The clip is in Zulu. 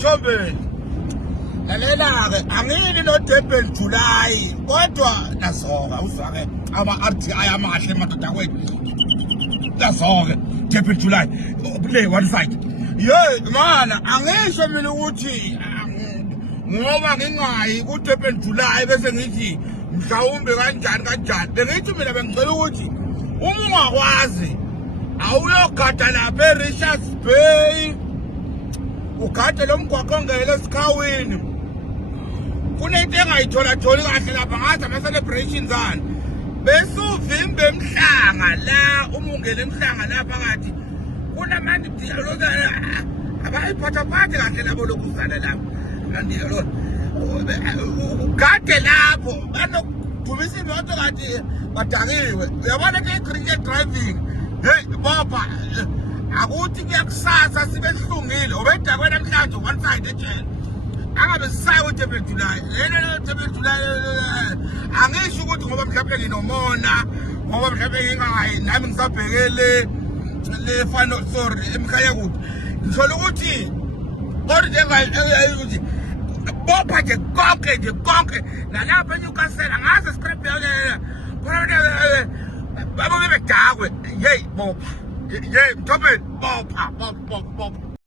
Mthombeni lalela-ke angini noDurban July kodwa nasoka uzwa-ke ama-RTI amahle madoda kwethu nasoke Durban July le one side mana angisho mina ukuthi ngoba ngingayi kuDurban July bese ngithi mhlawumbe kanjani bengithi mina bengicela ukuthi uma ungakwazi awuyogada lapha eRichards Bay ugade lo mgwaqo ongele eSikhawini kunento engayithola-tholi kahle lapha ngathi ama-celebrations ani bese uvimbe emhlanga la uma ungena emhlanga la phakathi kunamanye abayiphathaphathe kahle labo lokuzana lapho andiyelona ugade lapho banokudumisa imoto kade badakiwe uyabona ke i-cricket driving hey baba akuthi kuyakusasa sibe sihlungile ubedakwe namhlanje one side ejele angabe sisayo uDurban July Durban July angisho ukuthi ngoba mhlawumbe nginomona ngoba mhlawumbe ngingayi nami ngisabhekele le final sorry emkhaya kude ngithola ukuthi kodwa njengayi bopha nje konke nalapha eNewcastle ngaze scrap babo bebedakwe hey bopha Mthombeni bopha